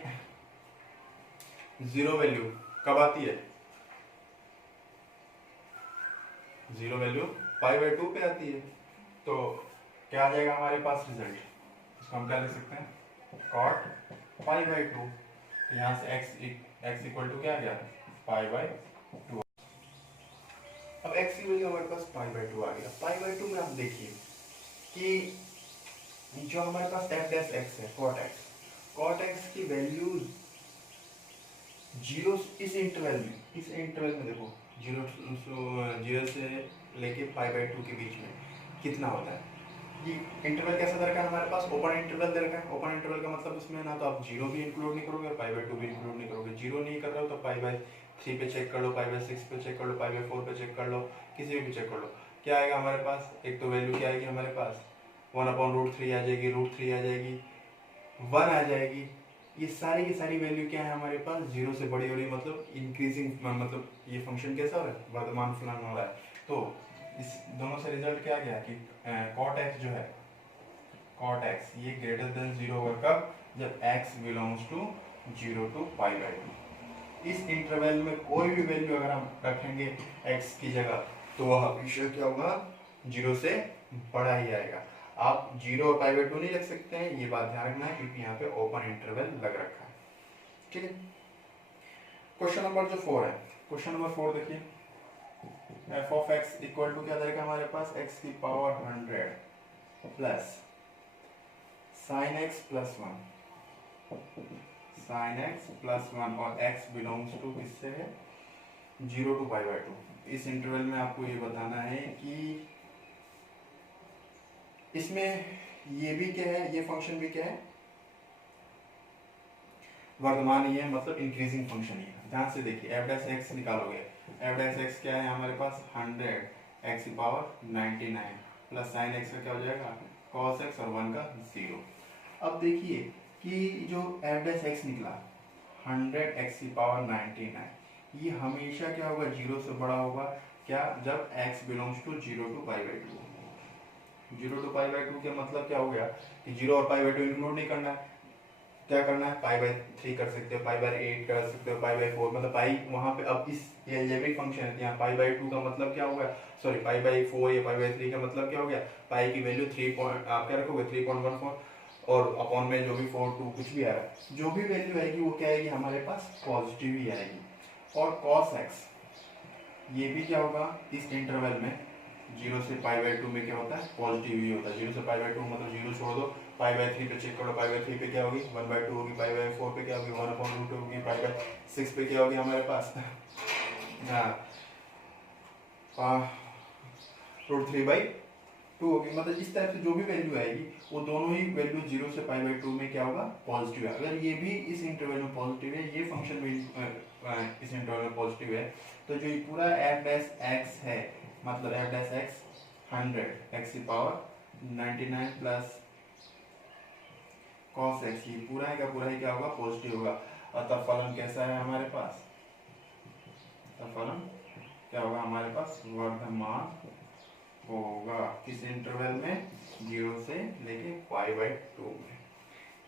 0 वैल्यू कब आती है, 0 वैल्यू π/2 पे आती है। तो क्या आ जाएगा हमारे पास रिजल्ट, इसको हम क्या लिख सकते हैं, cot π/2। यहाँ से x इक्वल टू क्या आ गया, π/2। अब x की वैल्यू हमारे पास π/2 आ गया। π/2 में आप देखिए कि जो हमारे पास f डैश x है, cot x की वैल्यू 0 इस इंटरवल में देखो 0 से लेके π/2 के बीच में कितना होता है, ये इंटरवल कैसा दे रखा है हमारे पास, ओपन इंटरवल दे रखा है। ओपन इंटरवल का मतलब इसमें ना तो आप जीरो भी इंक्लूड नहीं करोगे और पाई बाय 2 भी इंक्लूड नहीं करोगे। जीरो नहीं कर रहे हो तो पाई बाय 3 पे चेक कर लो, पाई बाय 6 पे चेक कर लो, पाई बाय 4 पे चेक कर लो, किसी भी चेक कर लो। क्या आएगा हमारे पास, एक तो वैल्यू क्या आएगी हमारे पास 1/√3 आ जाएगी, √3 आ जाएगी, 1 आ जाएगी। ये सारी की सारी वैल्यू क्या है हमारे पास, जीरो से बड़ी हो रही, मतलब इंक्रीजिंग, मतलब ये फंक्शन कैसा हो रहा है, वर्धमान फलन हो रहा है। तो इस दोनों से रिजल्ट क्या गया कि cot x जो है, cot x ये ग्रेटर देन 0 होगा कब, जब x बिलोंग्स टू 0 to π/2। इस इंटरवल में कोई भी वैल्यू अगर हम रखेंगे x की जगह तो वह हमेशा क्या होगा, 0 से बड़ा ही आएगा। आप 0 और π/2 नहीं रख सकते हैं, ये बात ध्यान रखना है, क्योंकि यहाँ पे ओपन इंटरवल लग रखा है। ठीक है, क्वेश्चन नंबर जो 4 है, क्वेश्चन नंबर 4 देखिए, f of x equal to क्या देगा हमारे पास, x की power 100 plus sin x plus 1, sin x plus 1, और x बिलोंग्स टू किससे है, 0 to π/2। इस इंटरवल में आपको ये बताना है कि इसमें ये भी क्या है, ये फंक्शन भी क्या है, वर्धमान ही है, मतलब इंक्रीजिंग फंक्शन ही है। ध्यान से देखिए, f डैश x निकालोगे, f डैश x क्या है हमारे पास 100 x की पावर 99 प्लस साइन x का क्या हो जाएगा cos x और 1 का 0। अब देखिए कि जो f डैश x निकला 100 x की पावर 99, ये हमेशा क्या होगा, 0 से बड़ा होगा, क्या, जब x belongs to 0 to π/2। 0 to π/2 का मतलब क्या हो गया कि 0 और π/2 इंक्लूड नहीं करना है, क्या करना है, π/3 कर सकते हो, π/8 कर सकते हो, π/4, मतलब पाई वहां पे। अब इस एल्जेब्रिक फंक्शन है, यहाँ π/2 का मतलब क्या होगा, सॉरी π/4 या π/3 का मतलब क्या हो गया, पाई की वैल्यू 3 आप क्या रखोगे 3.14, और अपॉन में जो भी 4 2 कुछ भी आएगा, जो भी वैल्यू आएगी वो क्या आएगी हमारे पास, पॉजिटिव ही आएगी। और cos x ये भी क्या होगा, इस इंटरवल में 0 से π/2 में क्या होता है, पॉजिटिव ही होता है। 0 से π/2 मतलब 0 छोड़ दो, π/3 पे चेक करो, π/3 पे क्या होगी 1/2 होगी, π/4 पे क्या होगी 1/√2 होगी, π/6 पे क्या होगी हमारे पास √3/2 होगी। मतलब इस टाइप से जो भी वैल्यू आएगी वो दोनों ही वैल्यू 0 से π/2 में क्या होगा, पॉजिटिव है। अगर ये भी इस इंटरवल में पॉजिटिव है, ये फंक्शन भी इस इंटरवल में पॉजिटिव है, तो जो ये पूरा f डैश x है, मतलब f डैश x 100 x की पावर 99 प्लस cos x, ये पूरा है का पूरा ही क्या होगा, पॉजिटिव होगा। और तब फलन कैसा है हमारे पास, तब फलन क्या होगा हमारे पास, वर्धमान होगा। किस इंटरवल में, 0 से लेके π/2 में।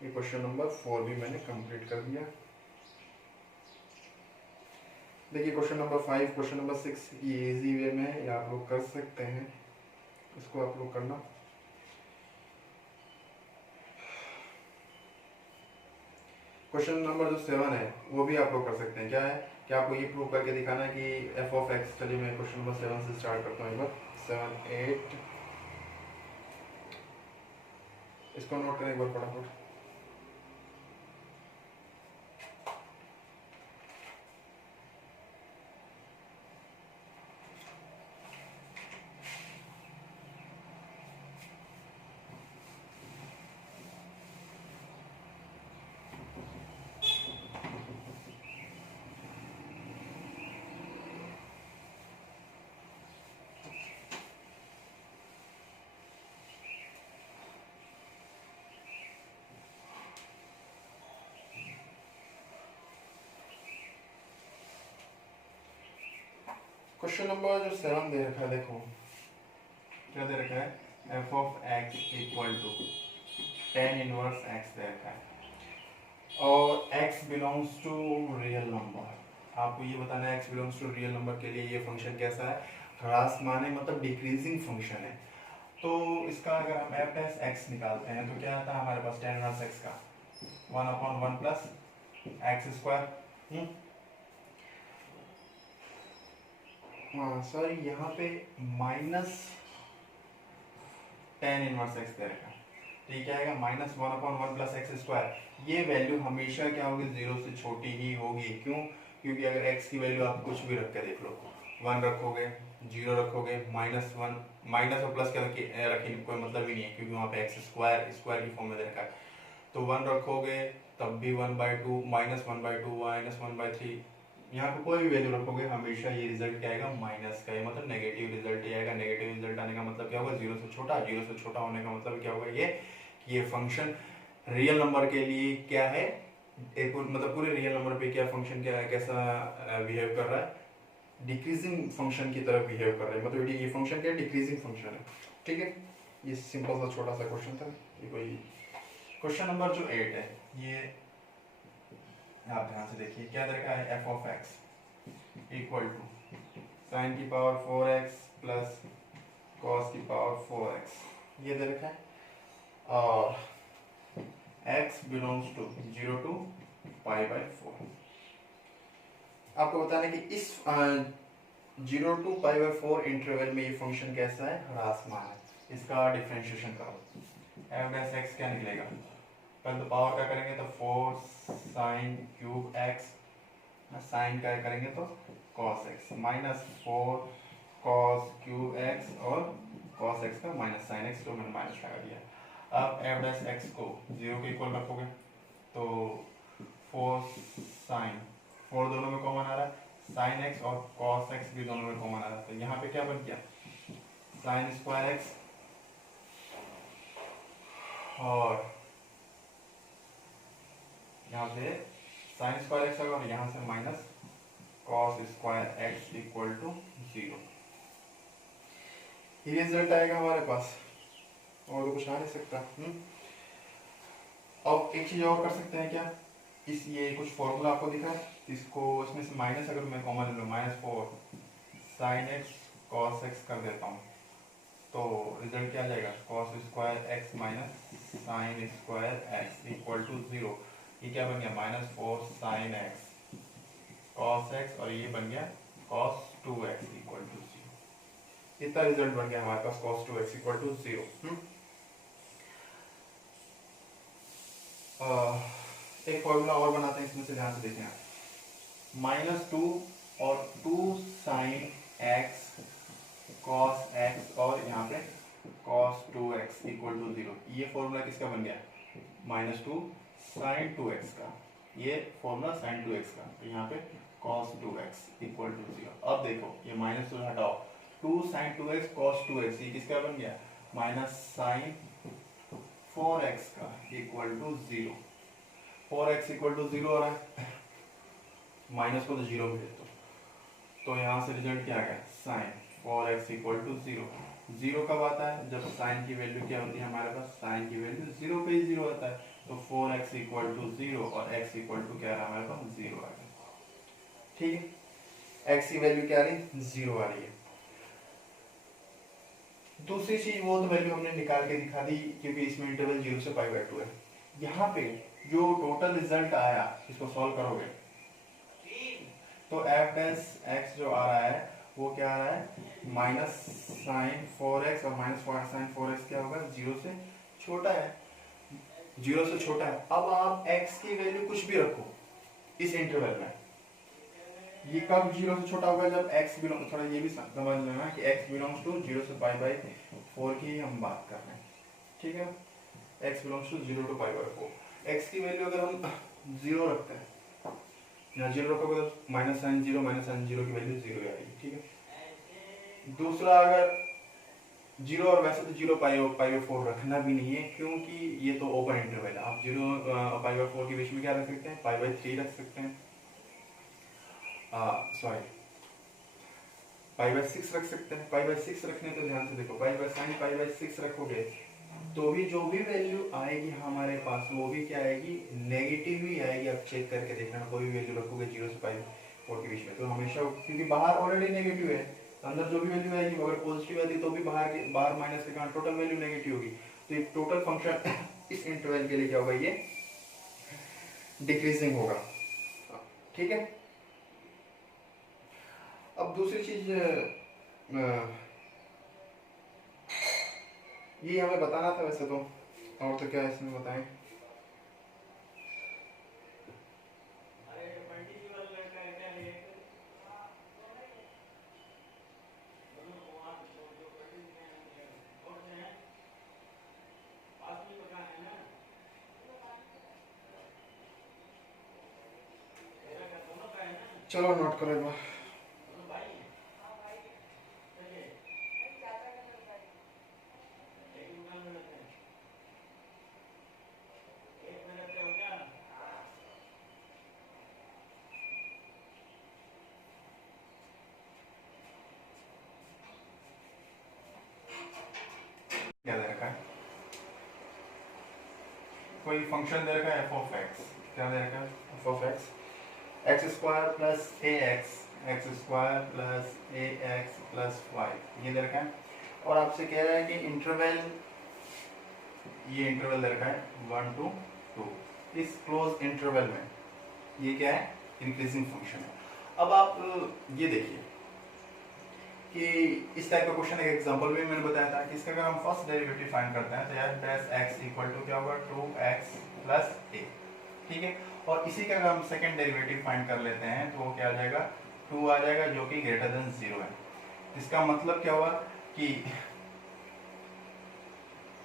ये क्वेश्चन नंबर 4 भी मैंने कंप्लीट कर दिया। देखिए क्वेश्चन नंबर 5, क्वेश्चन नंबर 6 ये इजी वे में है, ये आप लोग कर सकते हैं, इसको आप लोग करना। क्वेश्चन नंबर जो 7 है वो भी आप लोग कर सकते हैं। क्या है कि आपको ये प्रूव करके दिखाना है कि f of x, चलिए मैं क्वेश्चन नंबर 7 से स्टार्ट करता हूँ एक बार, 7 8, इसको नोट करें एक बार फटाफट। क्वेश्चन नंबर जो 7 दे रखा है, देखो क्या दे रखा है, f of x equal to tan inverse x दे रखा है, और x belongs to real number. आपको ये बताना है x belongs to real number के लिए ये फंक्शन कैसा है, ह्रासमान है, मतलब डिक्रीजिंग फंक्शन है। तो इसका अगर हम f डैश x निकालते हैं तो क्या आता है हमारे पास, tan इनवर्स x का 1/1 प्लस x²। हाँ सॉरी, यहाँ पे माइनस tan इनवर्स x दे रखा है, तो ये क्या आएगा -1/1 प्लस x²। ये वैल्यू हमेशा क्या होगी, 0 से छोटी ही होगी। क्यों, क्योंकि अगर x की वैल्यू आप कुछ भी रख के देख लो, 1 रखोगे जीरो रखोगे, -1 माइनस और प्लस के रखने कोई मतलब ही नहीं है, क्योंकि वहाँ पे एक्स स्क्वायर स्क्वायर की फॉर्म में दे रखा है। तो 1 रखोगे तब भी 1/2, -1/2, -1/3, यहाँ पे कोई भी वैल्यू रखोगे हमेशा ये रिजल्ट क्या आएगा, माइनस का, मतलब नेगेटिव रिजल्ट ही आएगा। नेगेटिव रिजल्ट आने का मतलब क्या होगा, जीरो से छोटा। जीरो से छोटा होने का मतलब क्या होगा, ये कि ये फंक्शन रियल नंबर के लिए क्या है, एक मतलब पूरे रियल नंबर पे क्या फंक्शन क्या है, कैसा बिहेव कर रहा है, डिक्रीजिंग फंक्शन की तरफ बिहेव कर रहा है। मतलब ये फंक्शन क्या है, डिक्रीजिंग फंक्शन है। ठीक है, ये सिंपल सा छोटा सा क्वेश्चन था। ये कोई क्वेश्चन नंबर जो 8 है, ये आप ध्यान से देखिए क्या दरकार है, f of x equal to sine की पावर 4x प्लस कॉस की पावर 4x, ये दे रखा है। और x बिलोंग्स टू 0 to π/4। आपको बताना है कि इस 0 to π/4 इंटरवल में ये फंक्शन कैसा है, ह्रासमान है। इसका डिफरेंशिएशन करो, एफ डैश एक्स क्या निकलेगा, पहले तो पावर का करेंगे तो 4 साइन क्यूब एक्स, साइन का करेंगे तो cos x, -4 cos cube x और कॉस एक्स का माइनस साइन एक्स, तो मैंने माइनस लगा दिया। अब एफ डैश एक्स को 0 के इक्वल रखोगे तो 4 साइन, 4 दोनों में कॉमन आ रहा है, साइन एक्स और कॉस एक्स भी दोनों में कॉमन आ रहा है, तो यहाँ पे क्या बन गया, साइन स्क्वायर एक्स और यहाँ पे साइन स्क्वायर एक्स और यहाँ से minus cos square x equal to 0। ये रिजल्ट आएगा हमारे पास, और तो कुछ आ नहीं सकता। अब एक चीज और कर सकते हैं क्या, इस ये कुछ फॉर्मूला आपको दिखा है, इसको इसमें से माइनस अगर मैं कॉमन ले लूँ, -4 साइन एक्स कॉस एक्स कर देता हूँ, तो रिजल्ट क्या आ जाएगा, cos square x minus sine square x equal to 0। ये क्या बन गया, -4 साइन एक्स कॉस एक्स, और ये बन गया cos 2x इक्वल टू 0। इतना रिजल्ट बन गया हमारे पास, cos 2x इक्वल टू 0। एक फॉर्मूला और बनाते हैं, इसमें से ध्यान से देखें आप, -2 और 2 साइन एक्स कॉस एक्स और यहाँ पे cos 2x इक्वल टू 0। ये फॉर्मूला किसका बन गया, -2 साइन 2x का, ये फॉर्मूला साइन 2x का, तो यहाँ पे cos 2x इक्वल टू 0। अब देखो ये माइनस टू हटाओ, 2 साइन 2x cos 2x, ये किसका बन गया, माइनस साइन 4x का equal to 0। 4x equal to 0 हो रहा है, माइनस को तो 0 में दे दो, तो यहाँ से रिजल्ट क्या आ गया, साइन 4x इक्वल टू 0। 0 कब आता है, जब साइन की वैल्यू क्या होती है हमारे पास, साइन की वैल्यू 0 पे ही 0 आता है, तो 4x इक्वल टू 0 और x इक्वल टू क्या रहा हमारे पास, 0 आ गया। ठीक है, x की वैल्यू क्या आ रही, 0 आ रही है। दूसरी चीज वो तो वैल्यू हमने निकाल के दिखा दी, क्योंकि इसमें इंटरवल 0 से π/2 है। यहाँ पे जो टोटल रिजल्ट आया, इसको सॉल्व करोगे तो एफ डैश एक्स जो आ रहा है वो क्या आ रहा है, माइनस साइन 4x और माइनस साइन 4x क्या होगा, 0 से छोटा है, 0 से छोटा है। अब आप x की वैल्यू कुछ भी रखो इस इंटरवल में, ये कब 0 से छोटा होगा, जब x बिलोंग, थोड़ा ये भी समझ लेना कि x बिलोंग्स टू 0 से π/4 की हम बात कर रहे हैं। ठीक है, x belongs to 0 to π/4। x की वैल्यू अगर हम 0 रखते हैं, यहाँ 0 रखोगे तो माइनस साइन 0 की वैल्यू 0 आएगी। ठीक है, दूसरा अगर 0, और वैसे तो 0 π/4 रखना भी नहीं है, क्योंकि ये तो ओपन इंटरवल है। आप 0 π/4 के बीच में क्या रख सकते हैं, π/3 रख सकते हैं, सॉरी π/6 रख सकते हैं। π/6 रखने तो ध्यान से देखो, साइन π/6 रखोगे तो भी जो भी वैल्यू आएगी हमारे पास वो भी क्या आएगी, नेगेटिव ही आएगी। आप चेक करके देखना, कोई भी वैल्यू रखोगे 0 से π/4 के बीच में तो हमेशा, क्योंकि बाहर ऑलरेडी नेगेटिव है, अंदर जो भी वैल्यू आएगी अगर पॉजिटिव आती तो भी बाहर माइनस के कारण टोटल वैल्यू नेगेटिव होगी। तो ये टोटल फंक्शन इस इंटरवल के लिए क्या होगा, ये डिक्रीजिंग होगा। ठीक है, अब दूसरी चीज ये हमें बताना था वैसे तो, और तो क्या इसमें बताएं, चलो नोट करो एक बार। क्या दे रखा है, कोई फंक्शन दे रखा है एफ ऑफ एक्स, क्या दे रखा है f of x, x square plus a x square plus a x plus y, ये दे रखा है। और आपसे कह रहा है कि इंटरवल, ये इंटरवल दे रखा है 1 to 2, इस क्लोज इंटरवल में ये क्या है, इंक्रीजिंग फंक्शन है। अब आप ये देखिए कि इस टाइप का क्वेश्चन, एक एग्जांपल भी मैंने बताया था कि इसका अगर हम फर्स्ट डेरिवेटिव फाइंड करते हैं तो यार डैश एक्स इक्वल टू क्या होगा 2x प्लस a, ठीक है। और इसी का अगर हम सेकंड डेरिवेटिव फाइंड कर लेते हैं तो वो क्या आ जाएगा 2 आ जाएगा, जो कि ग्रेटर देन 0 है। इसका मतलब क्या हुआ कि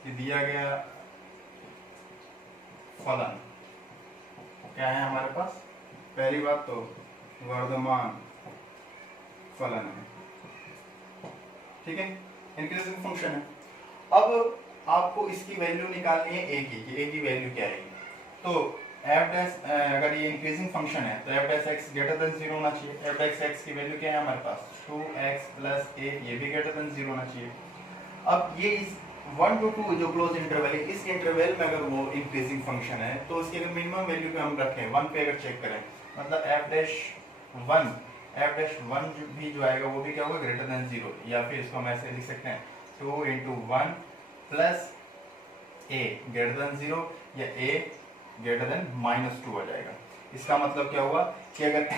दिया गया फलन क्या है हमारे पास, पहली बात तो वर्धमान फलन है, ठीक है, इंक्रीजिंग फंक्शन है। अब आपको इसकी वैल्यू निकालनी है a की, a की वैल्यू क्या आएगी, तो f डैश, अगर ये इंक्रीजिंग फंक्शन है तो f dash x greater than 0 होना चाहिए। f डैश x की वैल्यू क्या है हमारे पास 2x प्लस a, ये भी ग्रेटर देन 0 होना चाहिए। अब ये इस 1 to 2 जो क्लोज इंटरवल है, इस इंटरवल में अगर वो इंक्रीजिंग फंक्शन है तो उसकी अगर मिनिमम वैल्यू पे हम रखें 1 पे अगर चेक करें, मतलब f डैश 1 भी जो आएगा वो भी क्या होगा ग्रेटर देन 0, या फिर इसको हम ऐसे लिख सकते हैं 2 into 1 plus a greater than 0 या a ग्रेटर देन -2 आ जाएगा। इसका मतलब क्या हुआ कि अगर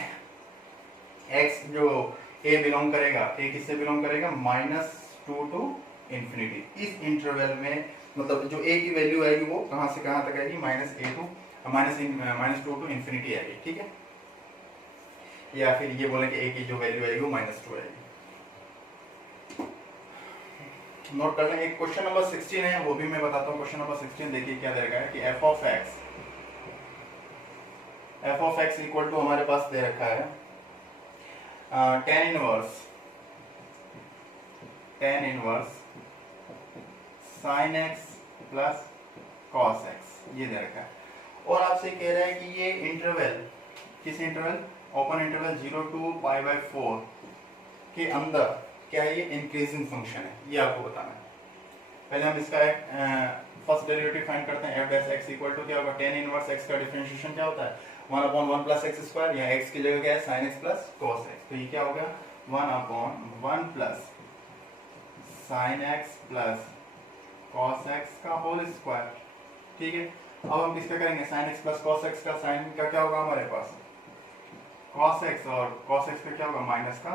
x जो a बिलोंग करेगा, a किससे बिलोंग करेगा -2 टू इंफिनिटी, इस इंटरवल में मतलब जो a की वैल्यू आएगी वो कहां से कहां तक आएगी -2 टू इंफिनिटी आएगी, ठीक है। या फिर ये बोले कि a की जो वैल्यू आएगी वो -2 आएगी। नोट कर लें। एक क्वेश्चन नंबर 16 है, वो भी मैं बताता हूँ। क्वेश्चन नंबर 16 देखिए क्या दे रखा है कि f of x equal to हमारे पास दे रखा है tan inverse sin x plus cos x, ये दे रखा है। और आपसे कह रहा है कि ये इंटरवल, किस इंटरवल, ओपन इंटरवल 0 to π/4 के अंदर क्या है, ये इंक्रीजिंग फंक्शन है, ये आपको बताना है। पहले हम इसका फर्स्ट डेरिवेटिव फाइंड करते हैं। f dash x equal to क्या होगा, tan इनवर्स x का डिफरेंशिएशन क्या होता है 1/1 प्लस x स्क्वायर, या x की जगह क्या है sin x plus cos x, तो ये क्या हो गया 1/1 plus sin x plus cos x का होल स्क्वायर, ठीक है। अब हम किसका करेंगे, sin x plus cos x का, sin का क्या होगा हमारे पास cos x, और cos x का क्या होगा माइनस का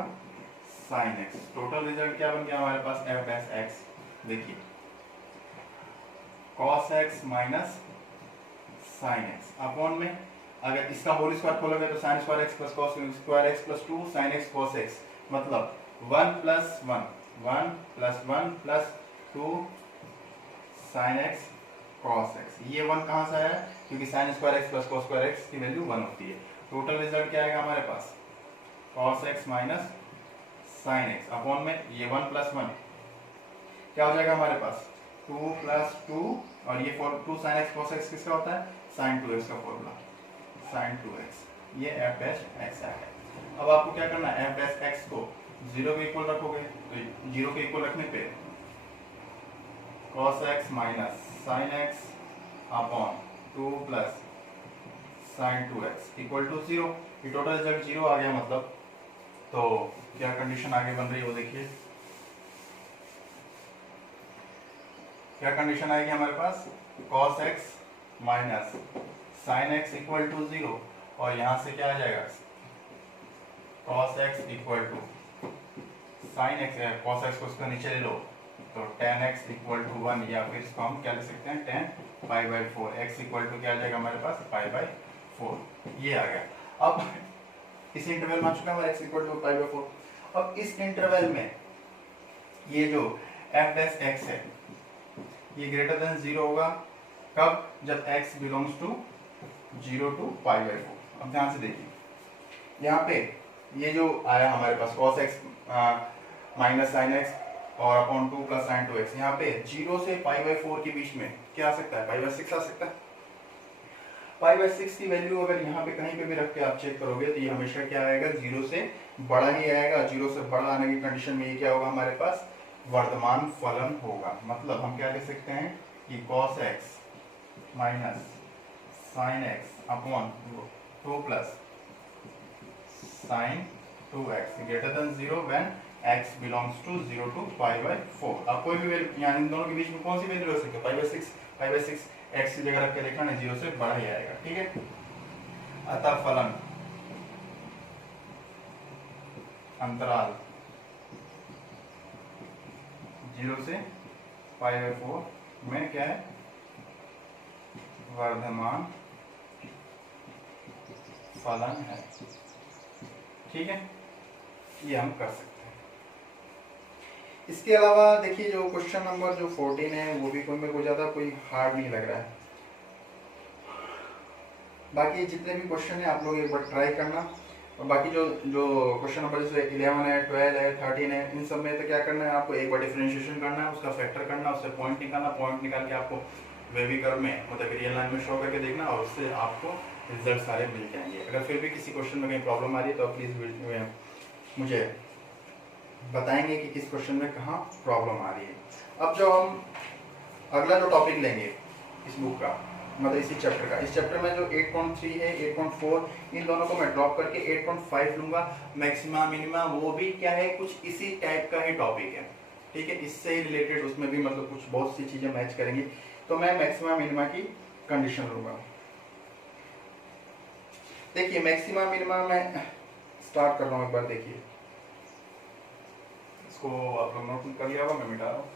sin x। टोटल रिजल्ट क्या बन गया हमारे पास f डैश x, देखिए cos x minus sin x upon में, अगर इसका होल स्क्वायर खोलोगे तो sin square x plus cos square x plus 2 sin x cos x, मतलब 1 plus 1 plus 2 sin x cos x। ये 1 कहाँ से आया, क्योंकि sin square x plus cos square x की वैल्यू 1 होती है। टोटल रिजल्ट क्या आएगा हमारे पास cos x minus sin x upon में ये 1 प्लस 1 क्या हो जाएगा हमारे पास 2 प्लस 2, और ये 2 sin x cos x किसका होता है sin 2x का फॉर्मूला, sin 2x, ये f डैश x है। अब आपको क्या करना है, f डैश x को 0 के इक्वल रखोगे, तो 0 के इक्वल रखने पे cos x minus sin x upon 2 plus sin 2x equal to 0। ये टोटल रिजल्ट 0 आ गया, मतलब तो क्या कंडीशन आगे बन रही है वो देखिए, क्या कंडीशन आएगी हमारे पास cos x minus sin x equal to 0, और यहाँ से क्या आ जाएगा cos x equal to sin x, cos x को उसका नीचे ले लो तो tan x इक्वल टू 1, या फिर इसको हम क्या ले सकते हैं tan π/4, x इक्वल टू क्या आ जाएगा हमारे पास π/4, ये आ गया। अब इस इंटरवल में आ चुका है x इक्वल टू π/4। अब इस इंटरवल में ये जो f डैश x है ये ग्रेटर देन 0 होगा, कब, जब x बिलोंग्स टू 0 to π/4। अब ध्यान से देखिए यहाँ पे ये जो आया हमारे पास cos x minus sine x और अपॉन 2 प्लस साइन 2x, यहाँ पे 0 से π/4 के बीच में क्या आ सकता है, π/6 आ सकता है। π/6 की वैल्यू अगर यहाँ पे कहीं पे भी रख के आप चेक करोगे तो ये हमेशा क्या आएगा, 0 से बड़ा ही आएगा। 0 से बड़ा आने की कंडीशन में ये क्या होगा, हमारे पास वर्धमान फलन होगा। मतलब हम क्या कह सकते हैं कि cos x minus sine x upon 2 plus sine 2x greater than 0 when x belongs to 0 to π/4। अब कोई भी वैल्यू यहाँ इन दोनों के बीच में कौन सी वैल्यू रख सकते हो, π/6 x की जगह रख के देखना, 0 से बड़ा ही आएगा, ठीक है। अतः फलन अंतराल 0 से π/4 में क्या है, वर्धमान फलन है, ठीक है। ये हम कर सकते हैं। इसके अलावा देखिए जो क्वेश्चन नंबर जो 14 है वो भी कोई मेरे को ज़्यादा कोई हार्ड नहीं लग रहा है। बाकी जितने भी क्वेश्चन है आप लोग एक बार ट्राई करना, और बाकी जो जो क्वेश्चन नंबर जैसे 11 है, 12 है, 13 है, इन सब में तो क्या करना है, आपको एक बार डिफरेंशिएशन करना है, उसका फैक्टर करना, उससे पॉइंट निकालना, पॉइंट निकाल के आपको वेवी कर्व में मतलब रियल लाइन में शो करके देखना, और उससे आपको रिजल्ट सारे मिल जाएंगे। अगर फिर भी किसी क्वेश्चन में कहीं प्रॉब्लम आ रही है तो प्लीज़ मुझे बताएंगे कि किस क्वेश्चन में कहाँ प्रॉब्लम आ रही है। अब जो हम अगला जो टॉपिक लेंगे इस बुक का, मतलब इसी चैप्टर का, इस चैप्टर में जो 8.3 है, 8.4, इन दोनों को मैं ड्रॉप करके 8.5 लूंगा। मैक्सिमा मिनिमा वो भी क्या है, कुछ इसी टाइप का ही टॉपिक है, ठीक है। इससे ही रिलेटेड उसमें भी मतलब कुछ बहुत सी चीज़ें मैच करेंगी, तो मैं मैक्सिमा मिनिमा की कंडीशन लूंगा। देखिए मैक्सिमा मिनिमा मैं स्टार्ट कर रहा हूँ, एक बार देखिए, इसको आप लोग नोट कर लिया होगा, मैं मिटा रहा हूँ।